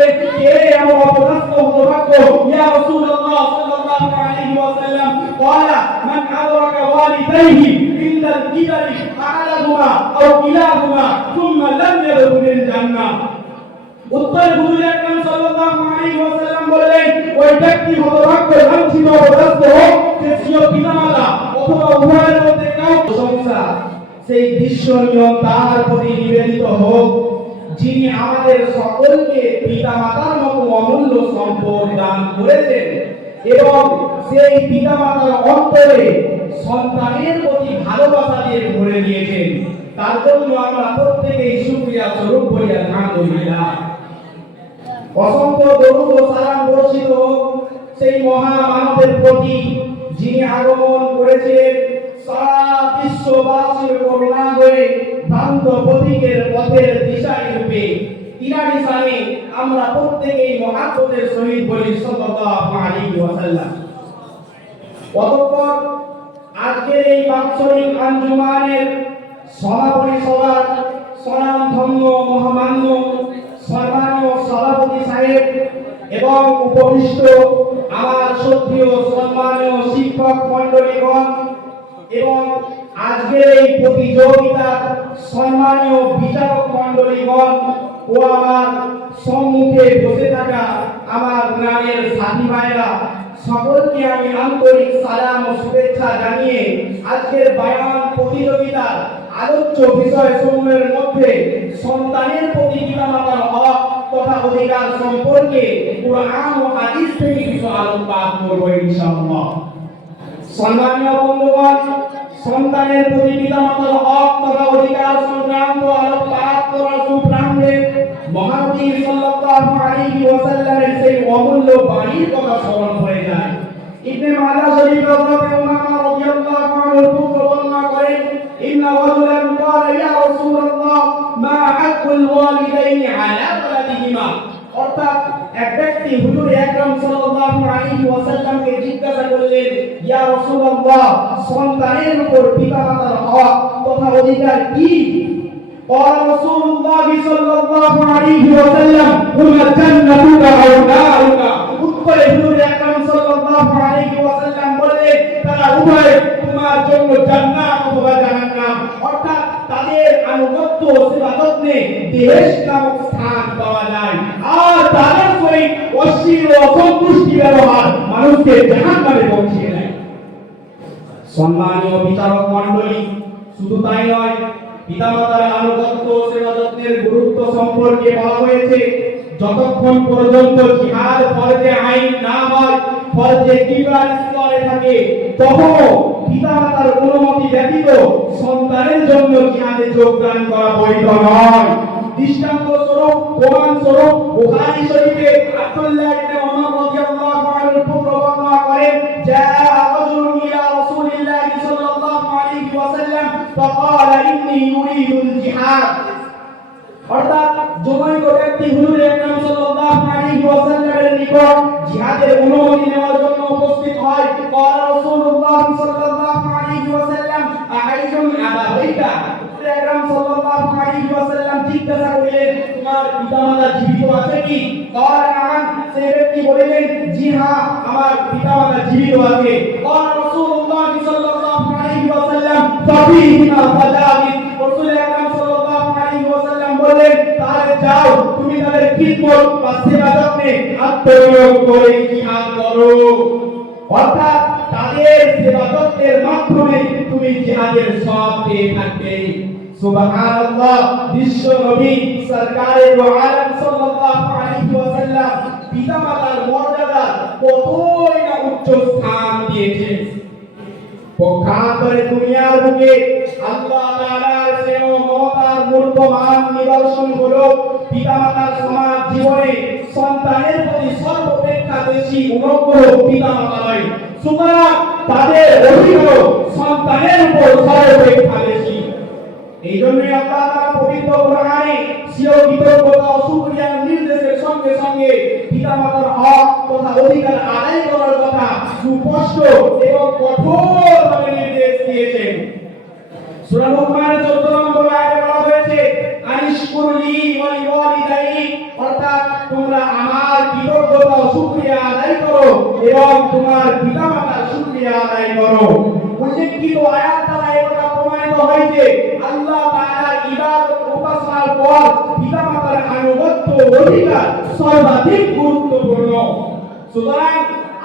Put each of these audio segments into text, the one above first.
يا وفرسته وضربته يا رسول الله صلى الله عليه وسلم قال من أدرك والديه عند الكبر أحدهما أو كلاهما ثم لم يدخل الجنة উত্তর হুজুর আকরাম সাল্লাল্লাহু আলাইহি ওয়াসাল্লাম বললেন ওই ব্যক্তি হতভাগ্য লাঞ্ছিত অবস্থ হোক যে স্বীয় পিতামাতা অথবা উভয়ের মধ্যে কাউ প্রশংসা সেই বিশ্ব নিয়ম তার প্রতি নিবেদিত হোক যিনি আমাদের সকলকে পিতামাতার মতো অমূল্য সম্পদ দান করেছেন এবং সেই পিতামাতার অন্তরে সন্তানের প্রতি ভালোবাসা দিয়ে ভরে দিয়েছেন তার জন্য আমরা প্রত্যেকেই শুকরিয়া স্বরূপ বলি আলহামদুলিল্লাহ। অসংখ্য দরুদ ও সালাম বর্ষিত হোক সেই মহামানবের প্রতি যিনি আগমন করেছিলেন সারা বিশ্ববাসীর করুণা হয়ে ভ্রান্ত পথিকের পথের দিশারি রূপে। তিনারি শানে আমরা প্রত্যেকেই মহাব্বতের সহিত বলি সাল্লাল্লাহু আলাইহি ওয়াসাল্লাম। অতঃপর আজকের এই বাৎসরিক আঞ্জুমানের সমাপনী সভার স্বনামধন্য মহামান্য সম্মানীয় সভাপতি সাহেব এবং উপবিষ্ট আমার শ্রদ্ধেয় সম্মানীয় শিক্ষক মণ্ডলীগণ এবং আজকের এই প্রতিযোগিতার সম্মানীয় বিচারক মণ্ডলীগণ ও আমার সম্মুখে বসে থাকা আমার গ্রামের সাথী ভাইরা সকলকে আমি আন্তরিক সালাম ও শুভেচ্ছা জানিয়ে আজকের বয়ান প্রতিযোগিতার আলোচ্য বিষয়সমূহের মধ্যে সন্তানের প্রতি পিতামাতার হক তথা অধিকার সম্পর্কে কুরআন ও হাদিস থেকে কিছু আলোকপাত করব ইনশাআল্লাহ। সম্মানীয় বন্ধুগণ, সন্তানের প্রতি পিতামাতার হক তথা অধিকার সংক্রান্ত আলোকপাত করার সুপ্রাঙ্গে মহানবী সাল্লাল্লাহু আলাইহি ওয়াসাল্লামের সেই অমূল্য বাণীর কথা স্মরণ হয়ে যায়। ইবনে মাজাহ শরীফ হযরত উমামা রাদিয়াল্লাহু আনহু বর্ণনা করেন ইন্না রাজুলান ক্বালা ইয়া রাসূলুল্লাহ মা হাক্কুল ওয়ালিদাইনি আলা ওয়ালাদিহিমা। অর্থাৎ এক ব্যক্তি হুজুর আকরাম সাল্লাল্লাহু আলাইহি ওয়াসাল্লামকে জিজ্ঞাসা করলেন ইয়া রাসূলুল্লাহ সন্তানের উপর পিতামাতার হক তথা অধিকার কি? قال رسول الله صلى الله عليه وسلم هما جنتك أو نارك। উত্তরে হুজুর আকরাম সাল্লাল্লাহু আলাইহি ওয়াসাল্লাম বললেন তারা উভয় তোমার জন্য জান্নাত অথবা জাহান্নাম। অর্থাৎ তাদের আনুগত্য ও সেবা যত্নে বেহেশত নামক স্থান পাওয়া যায় আর তাদের সহিত অশ্লীল ও অসন্তুষ্টি ব্যবহার মানুষকে জাহান্নামে পৌঁছে দেয়। সম্মানীয় বিচারক মণ্ডলী, শুধু তাই নয়, পিতামাতার আনুগত্য ও সেবা যত্নের গুরুত্ব সম্পর্কে বলা হয়েছে যতক্ষণ পর্যন্ত জিহাদ ফরজে আইন না হয়, ফরজে কিফার স্তরে থাকে, তখন পিতামাতার অনুমতি ব্যতীত সন্তানের জন্য জিহাদে যোগদান করা বৈধ নয়। দৃষ্টান্ত স্বরূপ, প্রমাণ স্বরূপ বুখারী শরীফে আব্দুল্লাহ ইবনে ওমর রাদিয়াল্লাহু আনহু বর্ণনা করেন যা রাজুলুন ইলা রাসূলিল্লাহি সাল্লাল্লাহু আলাইহি ওয়াসাল্লাম ফাকালা ইন্নী ইউরিদুল জিহাদ। অর্থাৎ জনৈক ব্যক্তি হুজুর আকরাম সাল্লাল্লাহু আলাইহি ওয়াসাল্লামের নিকট জিহাদের অনুমতি নেওয়ার জন্য উপস্থিত হয়। ক্বালা রাসূলুল্লাহ সাল্লাল্লাহু আলাইহি ওয়াসাল্লাম আহাইজুন আবাইতা। হুজুর আকরাম সাল্লাল্লাহু আলাইহি ওয়াসাল্লাম জিজ্ঞাসা করলেন তোমার পিতামাতা জীবিত আছে কি? ক্বালা নাআম। সেই ব্যক্তি বললেন জি হ্যাঁ, আমার পিতামাতা জীবিত আছে। ক্বালা রাসূলুল্লাহ সাল্লাল্লাহু আলাইহি ওয়াসাল্লাম ফাফিহিমা ফাজাহিদ। রাসূল আকরাম সাল্লাল্লাহু আলাইহি ওয়াসাল্লাম বললেন তাহলে যাও তুমি তাদের খিদমত বা সেবা যত্নে আত্মনিয়োগ করে জিহাদ করো। অর্থাৎ তাদের সেবা যত্নের মাধ্যমে তুমি জিহাদের সওয়াব পেয়ে থাকবে। সুবহানাল্লাহ। বিশ্ব নবী সরকারে দো আলম সাল্লাল্লাহু আলাইহি ওয়াসাল্লাম পিতামাতার মর্যাদা কতই না উচ্চ স্থান দিয়েছেন। পক্ষান্তরে দুনিয়ার বুকে আল্লাহ তাআলার স্নেহ মমতার মূল্যবান নিদর্শন হলো পিতামাতার সমাজ জীবনে সন্তানের প্রতি সর্বাপেক্ষা বেশি অনুগ্রহ পিতামাতা নয়, সুতরাং তাদের অভিভাবক সন্তানের উপর সর্বাপেক্ষা বেশি। এই জন্যই আল্লাহ তাআলা পবিত্র কোরআনে স্বীয় কৃতজ্ঞতা ও শুকরিয়ার নির্দেশের সঙ্গে সঙ্গে পিতামাতার হক তথা অধিকার আদায় করার কথা সুস্পষ্ট এবং কঠোরভাবে নির্দেশ দিয়েছেন। সূরা লুকমানের 14 নম্বর আয়াতে বলা হয়েছে আনিশকুরলি ওয়া লিওয়ালিদাইক। অর্থাৎ তোমরা শুকরিয়া আদায় করো এবং তোমার পিতামাতার শুকরিয়া আদায় করো। উল্লেখিত আয়াত দ্বারা এই কথা প্রমাণিত হয় যে আল্লাহ তাআলার ইবাদত উপাসনার পর পিতামাতার আনুগত্য অধিকার সর্বাধিক গুরুত্বপূর্ণ। সুতরাং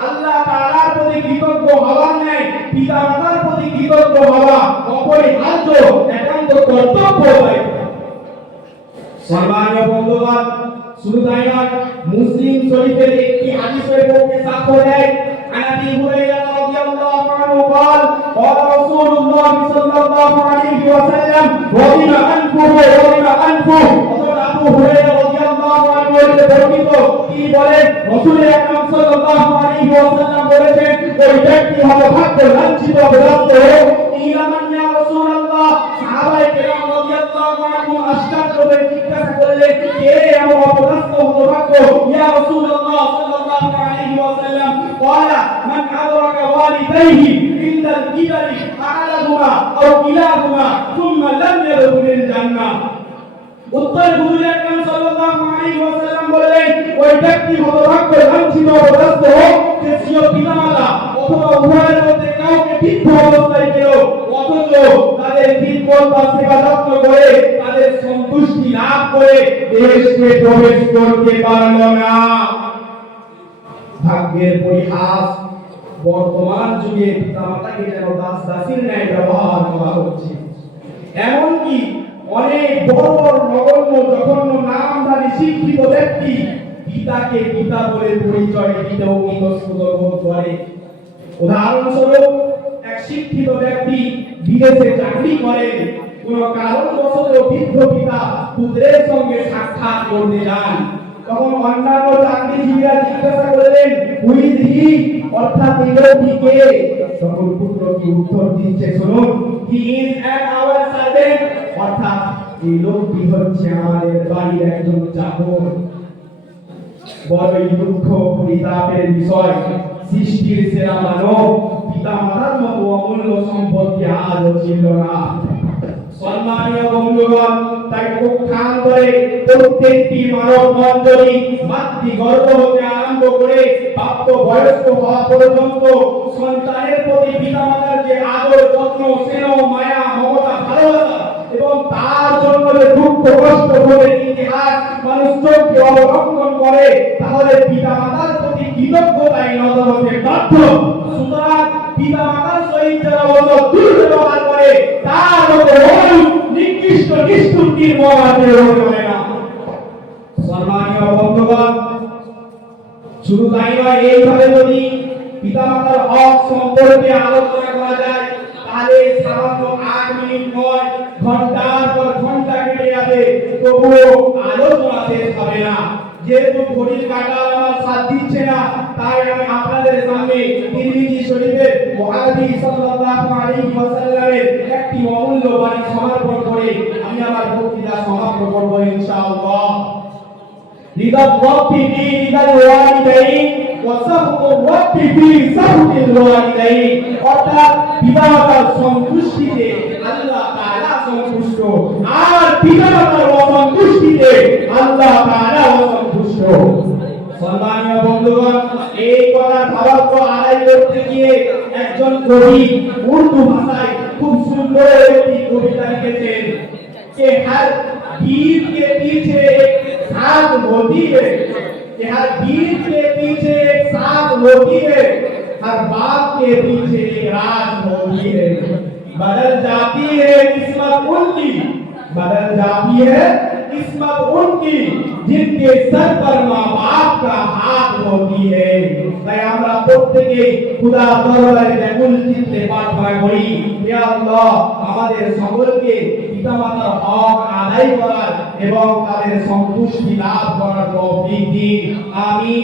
আল্লাহ তাআলার প্রতি কৃতজ্ঞ হওয়ার ন্যায় পিতামাতার প্রতি কৃতজ্ঞ হওয়া অপরিহার্য, একান্ত কর্তব্য। সম্মানীয় বন্ধুগণ, শুধু তাই নয়, মুসলিম শরীফের একটি হাদিসের পক্ষে সাক্ষ্য দেয়। আনাবি হুরায়রা রাদিয়াল্লাহু আনহু قال قال رسول الله صلى الله عليه وسلم رضي عنه আবু হুরায়রা রাদিয়াল্লাহু আনহু বর্ণিত, তিনি বলেন রাসূল আকরাম সাল্লাল্লাহু আলাইহি ওয়াসাল্লাম বলেছেন, ওই ব্যক্তি হতভাগ্য, লাঞ্ছিত, বিরক্ত ইলামান ইয়া রাসূলুল্লাহ। সাহাবায়ে কেরাম রাদিয়াল্লাহু আনহুম আশ্চর্য হয়ে জিজ্ঞাসা করলেন, কে এমন অপদস্থ হতভাগ্য ইয়া রাসূলুল্লাহ সাল্লাল্লাহু আলাইহি ওয়াসাল্লাম? قال من أدرك والديه عند الكبر أحدهما أو كلاهما ثم لم يدخل الجنة। উত্তর হুজুর আকরাম সাল্লাল্লাহু আলাইহি ওয়াসাল্লাম বললেন, ওই ব্যক্তি হতভাগ্য, লাঞ্ছিত, অপদস্থ যে স্বীয় পিতামাতা অথবা উভয়ের মধ্যে কাউকে বৃদ্ধ অবস্থায় পেল, অথচ তাদের খিদমত বা সেবা যত্ন করে তাদের সন্তুষ্টি লাভ করে দেশে প্রবেশ করতে পারল না। ভাগ্যের পরিহাস, বর্তমান যুগে পিতামাতাকে যেন দাস দাসীর ন্যায় ব্যবহার করা হচ্ছে। এমনকি অনেক বড় নগণ্য জঘন্য নামধারী শিক্ষিত ব্যক্তি পিতাকে পিতা বলে পরিচয় দিতেও ইতস্তত বোধ করে। উদাহরণস্বরূপ, এক শিক্ষিত ব্যক্তি বিদেশে চাকরি করেন, কোন কারণবশত বৃদ্ধ পিতা পুত্রের সঙ্গে সাক্ষাৎ করতে যান। তখন অন্যান্য চাকরিজীবীরা জিজ্ঞাসা করলেন, হুইজ হি, অর্থাৎ এই লোকটি কে? তখন পুত্র কি উত্তর দিচ্ছে, শুনুন, he is an our servant, অর্থাৎ এই লোকটি হচ্ছে আমাদের বাড়ির একজন চাকর। বড়ই দুঃখ পরিতাপের বিষয়, সৃষ্টির সেরা মানব পিতামাতার মতো অমূল্য সম্পত্তি আজও ছিল না। সম্মানীয় বন্ধুগণ, তাই পক্ষান্তরে প্রত্যেকটি মানব মণ্ডলী মাতৃগর্ভ হতে আরম্ভ করে প্রাপ্ত বয়স্ক হওয়া পর্যন্ত সন্তানের প্রতি পিতামাতার যে আদর, যত্ন, স্নেহ, মায়া, মমতা, ভালোবাসা এবং তার জন্য যে দুঃখ কষ্ট ভোগের ইতিহাস মানুষ চোখে অবলম্বন করে, তাহলে পিতামাতার প্রতি কৃতজ্ঞতায় নত হতে বাধ্য। সুতরাং পিতামাতার সহিত যারা দুর্ব্যবহার করে তার মতো নিকৃষ্ট নিষ্ঠুর নির্মম হতে পারে না। সম্মানীয় বন্ধুগণ, শুধু তাই নয়, এইভাবে যদি পিতামাতার হক সম্পর্কে আলোচনা করা যায় তাহলে সামান্য 8 মিনিট নয়, ঘন্টার পর ঘন্টা কেটে যাবে, তবুও আলোচনা শেষ হবে না। যেহেতু ঘড়ির কাঁটা আমার সাথ দিচ্ছে না, তাই আমি আপনাদের সামনে তিরমিজি শরীফের মুহাদ্দিস সাল্লাল্লাহু আলাইহি ওয়াসাল্লামের একটি অমূল্য বাণী সমর্পণ করে আমি আমার বক্তৃতা সমাপ্ত করব ইনশাআল্লাহ। রিদা রাব্বি ফি রিদাল ওয়ালিদাইন ওয়া সাহতু রাব্বি ফি সাহতিল ওয়ালিদাইন, অর্থাৎ পিতামাতার সন্তুষ্টিতে আল্লাহ তাআলা সন্তুষ্ট, আর পিতামাতার অসন্তুষ্টিতে আল্লাহ তাআলা অসন্তুষ্ট। সম্মানীয় বন্ধুগণ, এই কথার ভাবার্থ আদায় করতে গিয়ে একজন কবি উর্দু ভাষায় খুব সুন্দর একটি কবিতা লিখেছেন कि हर वीर के पीछे एक साथ होती है, कि हर वीर के पीछे एक साथ होती है, हर बाप के पीछे एक राज होती है। बदल जाती है किस्मत उनकी, बदल जाती है किस्मत उनकी, जिनके सर पर माँ बाप का हाथ होती है। তাই আমরা প্রত্যেকে খোদা দরবারে ব্যাকুল চিত্তে প্রার্থনা করি, হে আল্লাহ, আমাদের সকলকে পিতামাতার হক আদায় করার এবং তাদের সন্তুষ্টি লাভ করার তৌফিক দিন। আমিন।